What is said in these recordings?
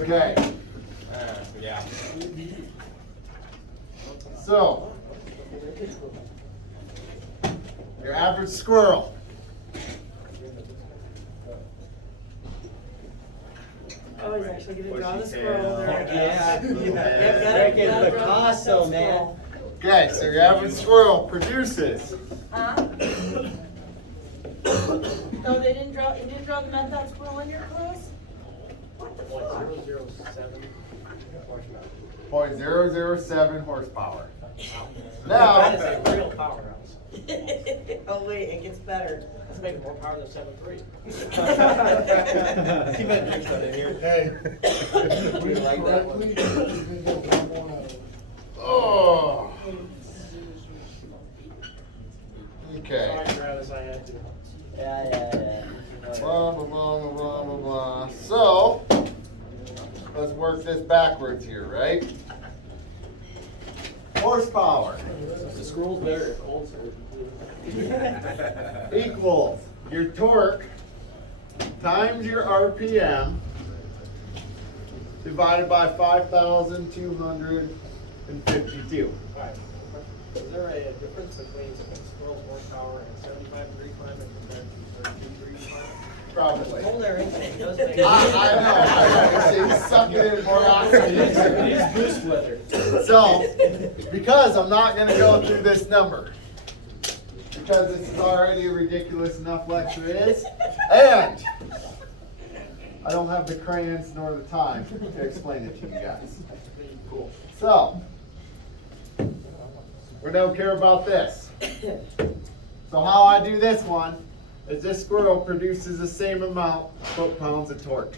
Okay. Yeah. So, your average squirrel. Oh, he's actually gonna draw the squirrel. Yeah. Yep, Picasso, man. Okay, so your average squirrel produces. Huh? No, they didn't draw. You didn't draw the method squirrel in your class. What the fuck? 0.007 horsepower. That Now, is a real powerhouse. Oh wait, it gets better. That's making more power than 7.3. Keep that drink in here. Hey. Do you like that one? oh. Okay. Sorry, Travis, I had to. Yeah. Blah, blah, blah, blah, blah, blah, blah. So, let's work this backwards here, right? Horsepower The squirrel's better at cold equals your torque times your RPM divided by 5,252. Alright. Is there a difference between squirrel's horsepower and 75-degree climate compared to 32-degree climate? Probably. Polar infinite knows I know. He's sucking in more oxygen. It is boost weather. So, because I'm not going to go through this number, because this is already a ridiculous enough lecture is, and I don't have the crayons nor the time to explain it to you guys. Cool. So, we don't care about this. So how I do this one is this squirrel produces the same amount of foot-pounds of torque.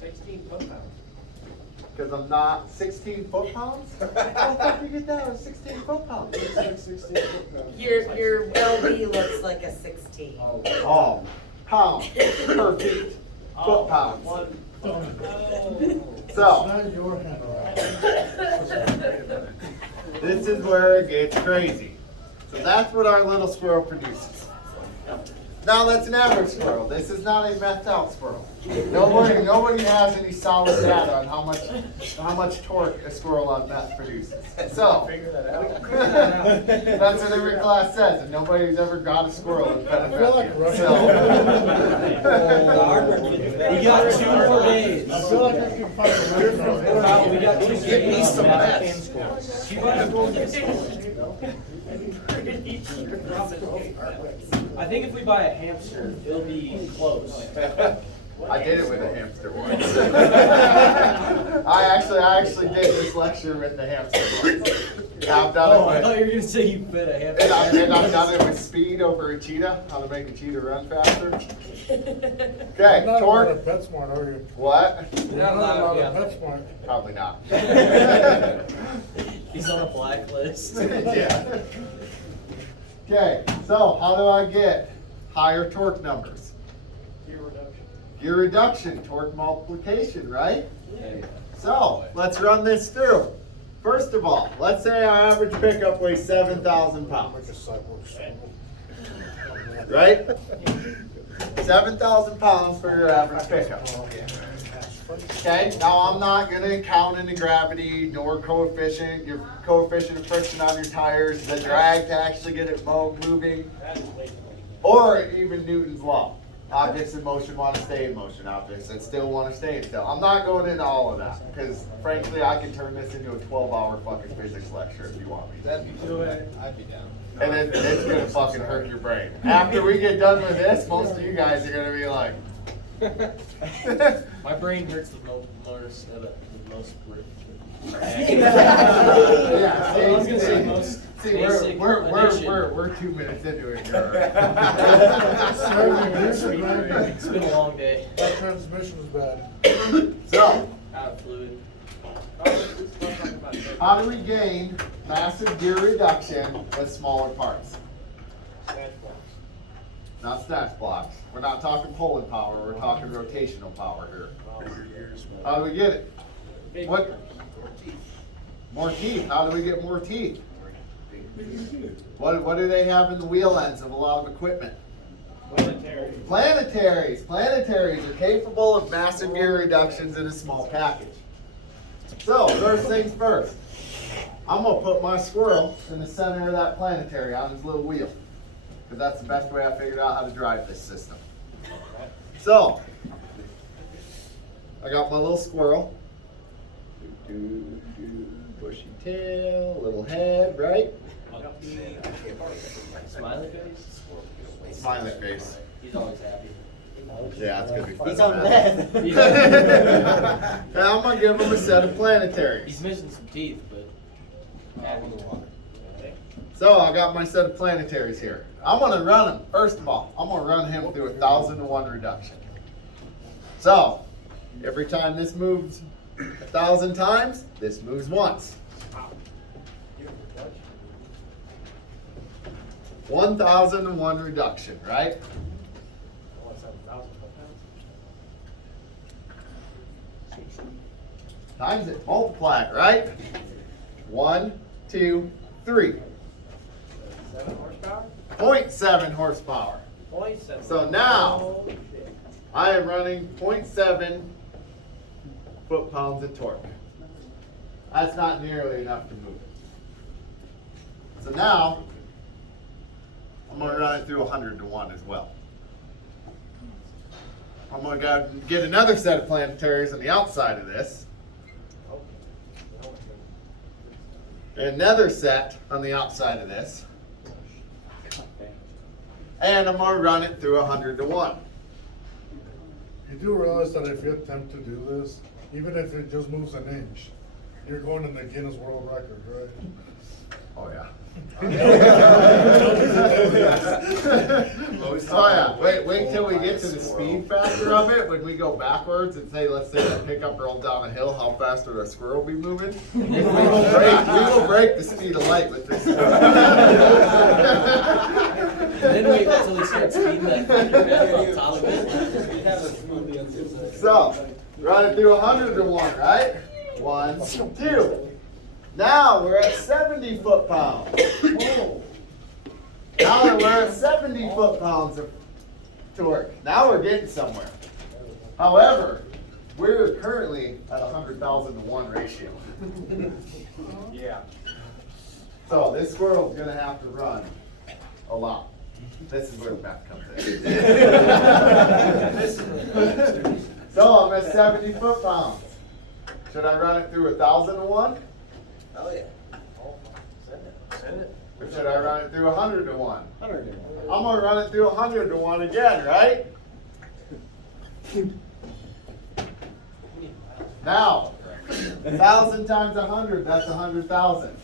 16 foot-pounds. Because I'm not 16 foot-pounds? How the fuck you get that? 16 foot-pounds. Your well-be looks like a 16. Oh, pounds per feet, foot-pounds. So, Not your handwriting. this is where it gets crazy. So that's what our little squirrel produces. Now that's an average squirrel. This is not a methed out squirrel. Nobody has any solid data on how much torque a squirrel on meth produces. So that's what every class says, and nobody's ever got a squirrel and fed I feel like it. Russia. We got 2 more days. I feel like I can find a Wow, we got 2 days. Give me some meth. I think if we buy a hamster, it'll be close. I did it with a hamster once. I actually did this lecture with the hamster once. I've done Oh, I it thought with, you were gonna say you fed a hamster. and I've done it with speed over a cheetah, how to make a cheetah run faster. Okay, Not a lot torque. of PetSmart, are you? What? Not a lot of PetSmart. Probably not. He's on a blacklist. Yeah. Okay, so how do I get higher torque numbers? Gear reduction. Gear reduction, torque multiplication, right? So, let's run this through. First of all, let's say our average pickup weighs 7,000 pounds, Like a cyborg squirrel. right? 7,000 pounds for your average pickup. Okay, now I'm not gonna count in the gravity nor coefficient, your coefficient of friction on your tires, the drag to actually get it moving, That is way too or even Newton's law. Objects in motion want to stay in motion, objects that still want to stay in still. I'm not going into all of that, because frankly, I can turn this into a 12-hour fucking physics lecture if you want me to. I'd be down. And it's gonna fucking hurt your brain. After we get done with this, most of you guys are gonna be like, My brain hurts the most. Grip. yeah, I was gonna say most see, basic addition. we're 2 minutes into it. It's been a long day. That transmission is bad. So, Out of fluid. how do we gain massive gear reduction with smaller parts? Not snatch blocks. We're not talking pulling power, we're talking rotational power here. How do we get it? What? More teeth. How do we get more teeth? What do they have in the wheel ends of a lot of equipment? Planetaries. Planetaries are capable of massive gear reductions in a small package. So, first things first. I'm going to put my squirrel in the center of that planetary on his little wheel. Because that's the best way I figured out how to drive this system. So, I got my little squirrel. Bushy tail, little head, right? Smiley face? Smiley face. He's always happy. Yeah, it's gonna be fun. He's on that. Now I'm gonna give him a set of planetaries. He's missing some teeth, but happy. So I got my set of planetaries here. I'm gonna run him. First of all, I'm gonna run him through 1,000-to-1 reduction. So every time this moves 1,000 times, this moves once. 1,000-to-1 reduction, right? Times it, multiply it, right? 1, 2, 3. 7 horsepower? 0.7 horsepower. 0.7. So now, Oh, shit. I am running 0.7 foot-pounds of torque. That's not nearly enough to move it. So now, I'm going to run it through 100-to-1 as well. I'm going to get another set of planetaries on the outside of this. Another set on the outside of this. And I'm going to run it through 100-to-1. You do realize that if you attempt to do this, even if it just moves an inch, you're going in the Guinness World Record, right? Oh yeah. Oh yeah. Wait till we get to the speed factor of it. When we go backwards and say, let's say that pickup rolled down a hill, how fast would our squirrel be moving? We will break the speed of light with this. And then wait until we start speeding that fucking on top of it. So, run it through 100-to-1, right? 1, 2. Now we're at 70 foot-pounds. Now that we're at 70 foot-pounds of torque, now we're getting somewhere. However, we're currently at 100,000-to-1 ratio. Yeah. So this squirrel's gonna have to run a lot. This is where the math comes in. So I'm at 70 foot-pounds. Should I run it through 1,000-to-1? Oh, yeah. Send it. Or should I run it through 100-to-1? 100. I'm gonna run it through 100-to-1 again, right? Now, 1,000 times 100, that's 100,000.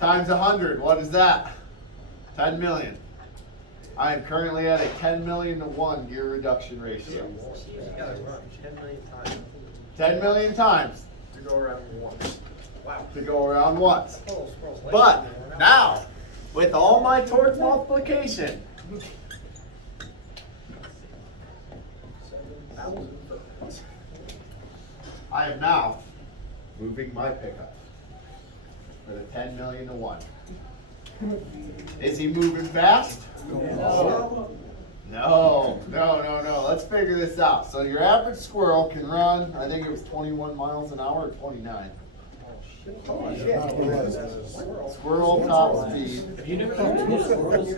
Times 100, what is that? 10 million. I am currently at a 10 million-to-1 gear reduction ratio. You gotta run 10 million times. 10 million times To go around once. Wow. to go around once. Oh, squirrel's legs But are going around. now, with all my torque multiplication, 7,000 foot. I am now moving my pickup with a 10 million-to-1. Is he moving fast? No. No. Let's figure this out. So your average squirrel can run, I think it was 21 miles an hour or 29. Oh, Yeah, shit. not realize That's a this. squirrel. Squirrel top speed. Have you never heard of this squirrel's?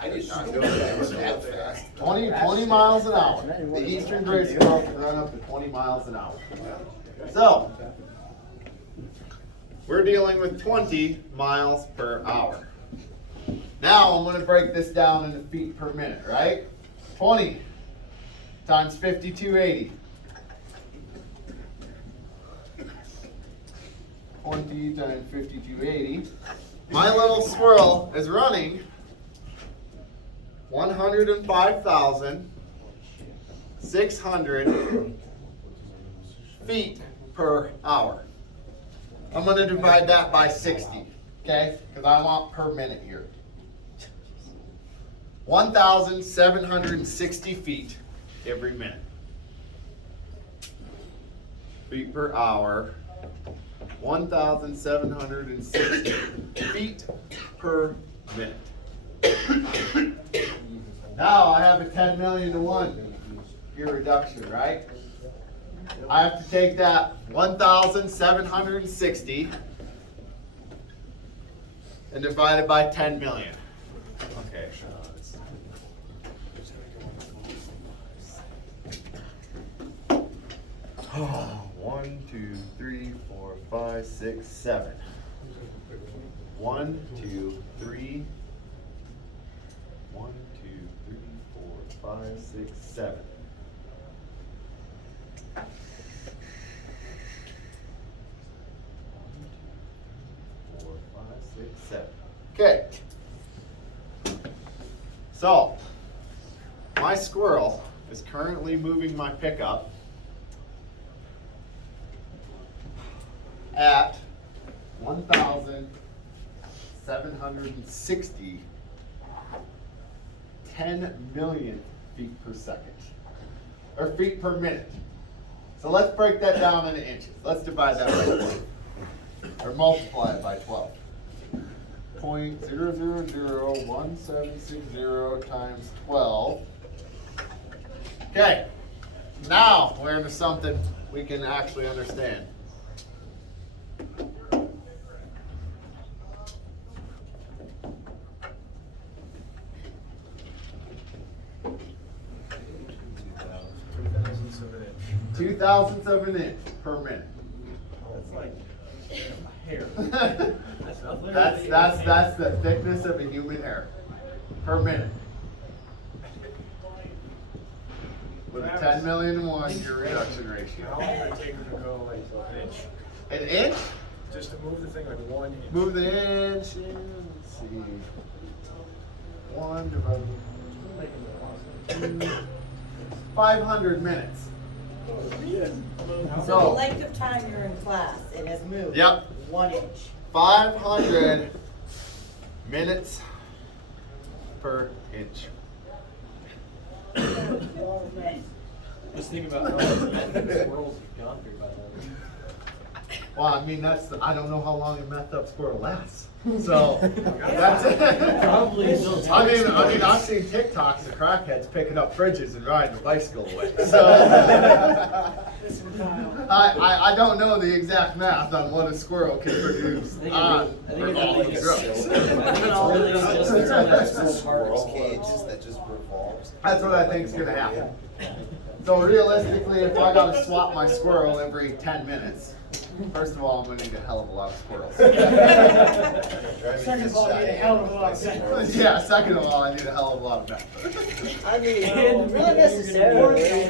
I did not know that was that fast. 20 miles an hour. The eastern gray squirrel can run up to 20 miles an hour. So, we're dealing with 20 miles per hour. Now I'm going to break this down into feet per minute, right? 20 times 5280. 20 times 5280. My little squirrel is running 105,600 feet per hour. I'm going to divide that by 60, okay? Because I want per minute here. 1,760 feet every minute. Feet per hour. 1,760 feet per minute. Now I have a 10 million to 1 gear reduction, right? I have to take that 1,760 and divide it by 10 million. Okay. Oh, 1, 2, 3, 4, 5, 6, 7. 1, 2, 3. 1, 2, 3, 4, 5, 6, 7. Okay. So, my squirrel is currently moving my pickup at 1,760 10 million feet per second, or feet per minute. So let's break that down into inches. Let's divide that by 12, or multiply it by 12. 0.0001,760 times 12. Okay, now we're into something we can actually understand. Two thousandths of an inch per minute. That's like hair. That's the thickness of a human hair per minute. With a 10 million to 1 gear reduction How ratio. long did it take her to go like an inch? An inch? Just to move the thing like 1 inch. Move the inch. Let's see. 1 divided by 2. 500 minutes. So the length of time you're in class, it has moved. Yep. 1 inch. 500 minutes per inch. Just think about how much meth squirrels have gone through by then. Well, I mean, I don't know how long a meth up squirrel lasts. So, that's it. Probably until I mean, I've seen TikToks of crackheads picking up fridges and riding a bicycle away. So, I don't know the exact math on what a squirrel can produce on I think it really drugs. just that Squirrel cages that just revolves. That's what I think is gonna happen. So realistically, if I gotta swap my squirrel every 10 minutes, first of all, I'm gonna need a hell of a lot of squirrels. Second of all, you need a hell of a lot of Yeah, second of all, I need a hell of a lot of meth. I mean, Not necessarily.